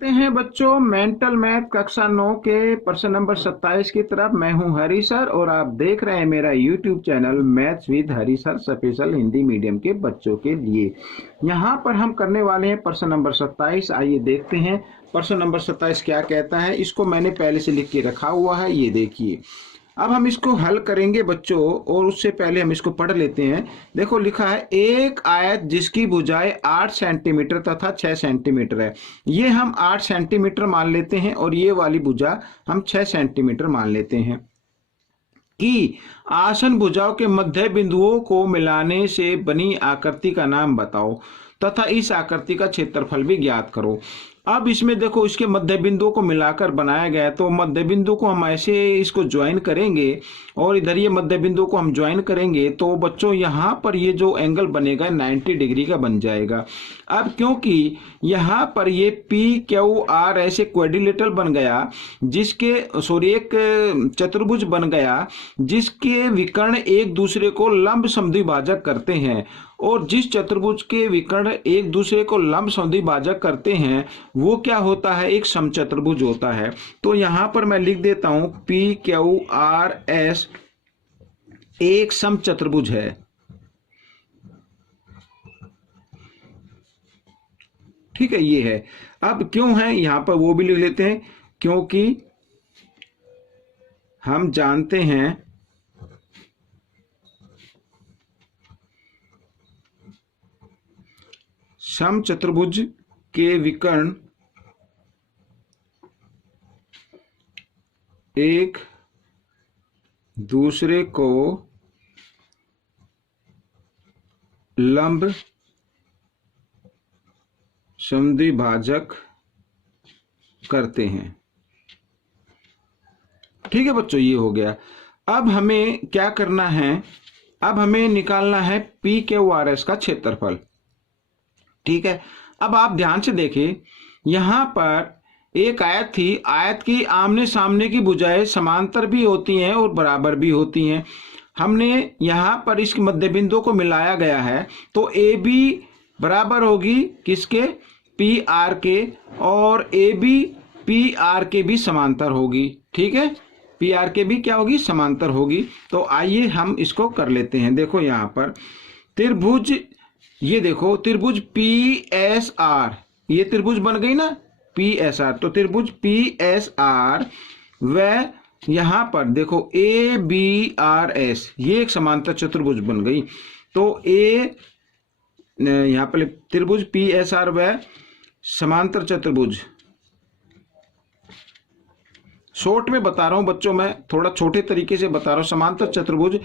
चलते हैं बच्चों मेंटल मैथ कक्षा 9 के प्रश्न नंबर 27 की तरफ। मैं हूं हरी सर और आप देख रहे हैं मेरा YouTube channel maths with Hari sir special Hindi medium के बच्चों के लिए। यहां पर हम करने वाले हैं प्रश्न नंबर 27। आइए देखते हैं प्रश्न नंबर 27 क्या कहता है। इसको मैंने पहले से लिख के रखा हुआ है, ये देखिए। अब हम इसको हल करेंगे बच्चों, और उससे पहले हम इसको पढ़ लेते हैं। देखो लिखा है एक आयत जिसकी भुजाएं 8 सेंटीमीटर तथा 6 सेंटीमीटर है। ये हम 8 सेंटीमीटर मान लेते हैं और ये वाली भुजा हम 6 सेंटीमीटर मान लेते हैं कि आसन भुजाओं के मध्य बिंदुओं को मिलाने से बनी आकृति का नाम बताओ तथा इस आकृति का क्षेत्रफल भी ज्ञात करो। अब इसमें देखो इसके मध्य बिंदुओं को मिलाकर बनाया गया है, तो मध्य बिंदु को हम ऐसे इसको ज्वाइन करेंगे और इधर ये मध्य बिंदु को हम ज्वाइन करेंगे तो बच्चों यहाँ पर ये जो एंगल बनेगा 90 डिग्री का बन जाएगा। अब क्योंकि यहाँ पर ये पी क्यू आर ऐसे क्वाड्रिलेटरल बन गया, जिसके एक चतुर्भुज बन गया जिसके विकर्ण एक दूसरे को लंब समद्विभाजक करते हैं, और जिस चतुर्भुज के विकर्ण एक दूसरे को लंब समद्विभाजक करते हैं वो क्या होता है, एक समचतुर्भुज होता है। तो यहां पर मैं लिख देता हूं पी क्यू आर एस एक समचतुर्भुज है। ठीक है, ये है। अब क्यों है यहां पर वो भी लिख लेते हैं, क्योंकि हम जानते हैं समचतुर्भुज के विकर्ण एक दूसरे को लंब समद्विभाजक करते हैं। ठीक है बच्चों, ये हो गया। अब हमें क्या करना है, अब हमें निकालना है पी क्यू आर एस का क्षेत्रफल। ठीक है, अब आप ध्यान से देखिए, यहां पर एक आयत थी, आयत की आमने सामने की भुजाएं समांतर भी होती हैं और बराबर भी होती हैं। हमने यहां पर इस मध्य बिंदु को मिलाया गया है, तो ए बी बराबर होगी किसके, पी आर के, और ए बी पी आर के भी समांतर होगी। ठीक है, पी आर के भी क्या होगी, समांतर होगी। तो आइए हम इसको कर लेते हैं। देखो यहां पर त्रिभुज, ये देखो त्रिभुज पी एस आर, ये त्रिभुज बन गई ना पी एस आर, तो त्रिभुज पी एस आर व यहां पर देखो ए बी आर एस, ये एक समांतर चतुर्भुज बन गई। तो ए यहां पर त्रिभुज पी एस आर व समांतर चतुर्भुज, शॉर्ट में बता रहा हूं बच्चों, मैं थोड़ा छोटे तरीके से बता रहा हूं। समांतर चतुर्भुज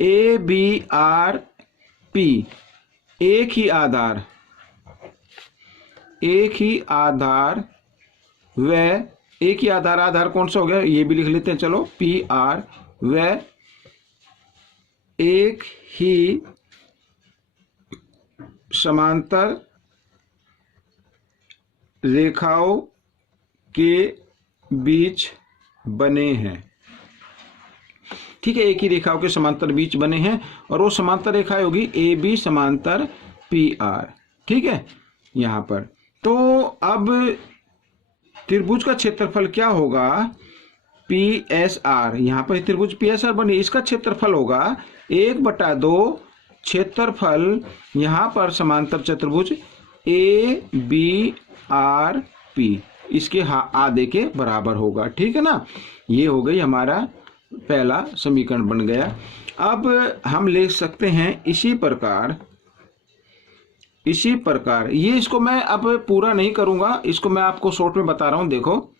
ए बी आर पी, एक ही आधार व एक ही आधार, आधार कौन सा हो गया ये भी लिख लेते हैं, चलो पी आर व एक ही समांतर रेखाओं के बीच बने हैं। ठीक है, एक ही रेखाओं के समांतर बीच बने हैं और वो समांतर रेखाएं होगी ए बी समांतर पी आर। ठीक है, यहां पर तो अब त्रिभुज का क्षेत्रफल क्या होगा, पी एस आर, यहां पर त्रिभुज पी एस आर बनी, इसका क्षेत्रफल होगा 1/2 क्षेत्रफल यहां पर समांतर चतुर्भुज ए बी आर पी, इसके आधे के बराबर होगा। ठीक है ना, ये हो गई हमारा पहला समीकरण बन गया। अब हम लिख सकते हैं इसी प्रकार ये, इसको मैं अब पूरा नहीं करूंगा, इसको मैं आपको शॉर्ट में बता रहा हूं। देखो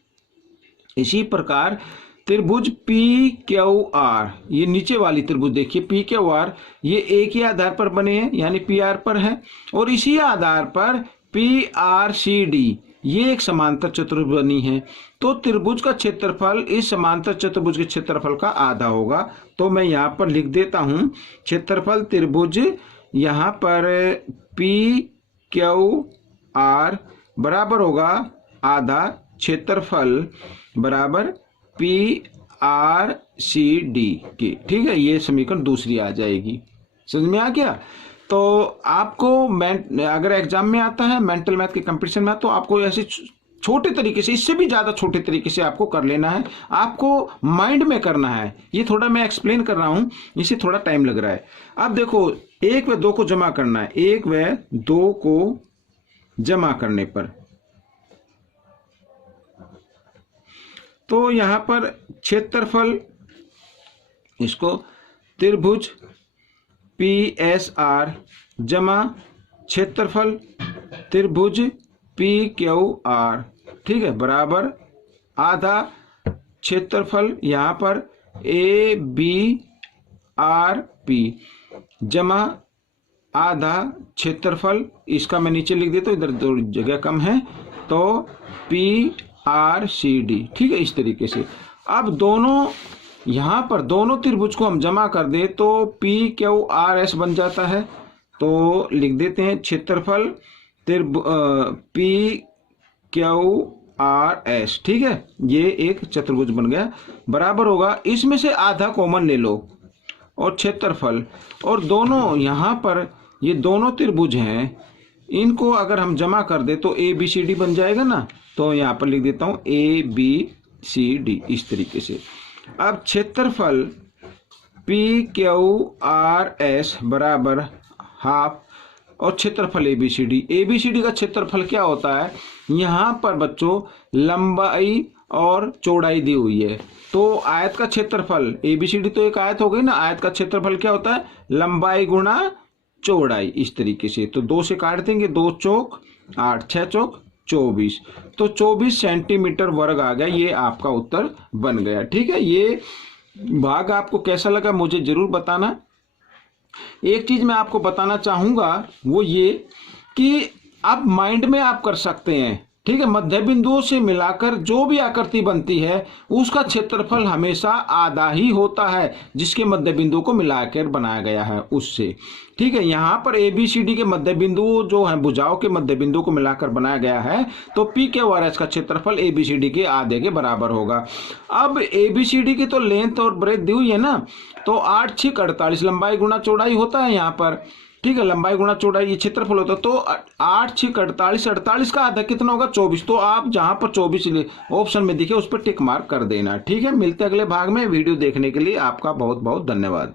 इसी प्रकार त्रिभुज पी क्यू आर, ये नीचे वाली त्रिभुज देखिए पी क्यू आर, ये एक ही आधार पर बने हैं यानी पी आर पर है, और इसी आधार पर पी आर सी डी, ये एक समांतर चतुर्भुज बनी है। तो त्रिभुज का क्षेत्रफल इस समांतर चतुर्भुज के क्षेत्रफल का आधा होगा। तो मैं यहाँ पर लिख देता हूं क्षेत्रफल त्रिभुज यहाँ पर पी क्यू आर बराबर होगा आधा क्षेत्रफल बराबर पी आर सी डी के। ठीक है, ये समीकरण दूसरी आ जाएगी। समझ में आ गया। तो आपको अगर एग्जाम में आता है मेंटल मैथ के कंपटीशन में, तो आपको ऐसे छोटे तरीके से, इससे भी ज्यादा छोटे तरीके से आपको कर लेना है, आपको माइंड में करना है। ये थोड़ा मैं एक्सप्लेन कर रहा हूं, इसे थोड़ा टाइम लग रहा है। अब देखो 1 व 2 को जमा करना है, 1 व 2 को जमा करने पर तो यहां पर क्षेत्रफल, इसको त्रिभुज PSR जमा क्षेत्रफल त्रिभुज PQR, ठीक है, बराबर आधा क्षेत्रफल यहां पर ABRP जमा आधा क्षेत्रफल, इसका मैं नीचे लिख देता हूं, इधर दो जगह कम है, तो PRCD, ठीक है, इस तरीके से। अब दोनों यहां पर दोनों त्रिभुज को हम जमा कर दे तो PQRS बन जाता है। तो लिख देते हैं क्षेत्रफल PQRS, ठीक है, ये एक चतुर्भुज बन गया, बराबर होगा, इसमें से आधा कॉमन ले लो और क्षेत्रफल, और दोनों यहां पर ये दोनों त्रिभुज हैं, इनको अगर हम जमा कर दे तो ABCD बन जाएगा ना। तो यहां पर लिख देता हूं ABCD, इस तरीके से। अब क्षेत्रफल PQRS बराबर हाफ और क्षेत्रफल ABCD का क्षेत्रफल क्या होता है, यहां पर बच्चों लंबाई और चौड़ाई दी हुई है, तो आयत का क्षेत्रफल ABCD तो एक आयत हो गई ना, आयत का क्षेत्रफल क्या होता है, लंबाई गुणा चौड़ाई, इस तरीके से। तो 2 से काट देंगे, 2 चौक 8, 6 चौक 24, तो 24 सेंटीमीटर वर्ग आ गया, ये आपका उत्तर बन गया, ठीक है। ये भाग आपको कैसा लगा मुझे जरूर बताना। एक चीज मैं आपको बताना चाहूंगा, वो ये कि आप माइंड में आप कर सकते हैं, ठीक है, मध्य बिंदुओं से मिलाकर जो भी आकृति बनती है उसका क्षेत्रफल हमेशा आधा ही होता है, जिसके मध्य बिंदु को मिलाकर बनाया गया है उससे, ठीक है। यहाँ पर ABCD के मध्य बिंदु जो है, भुजाओं के मध्य बिंदु को मिलाकर बनाया गया है, तो PQRS का क्षेत्रफल ABCD के आधे के बराबर होगा। अब ABCD की तो लेंथ और ब्रेथ दी हुई है ना, तो 8 6 48 लंबाई गुणा चौड़ाई होता है यहाँ पर, ठीक है, लंबाई गुणा चौड़ाई ये क्षेत्रफल होता है। तो 8 6 48, 48 का आधा कितना होगा, 24। तो आप जहां पर 24 ऑप्शन में दिखे उस पर टिक मार्क कर देना, ठीक है। मिलते अगले भाग में, वीडियो देखने के लिए आपका बहुत बहुत धन्यवाद।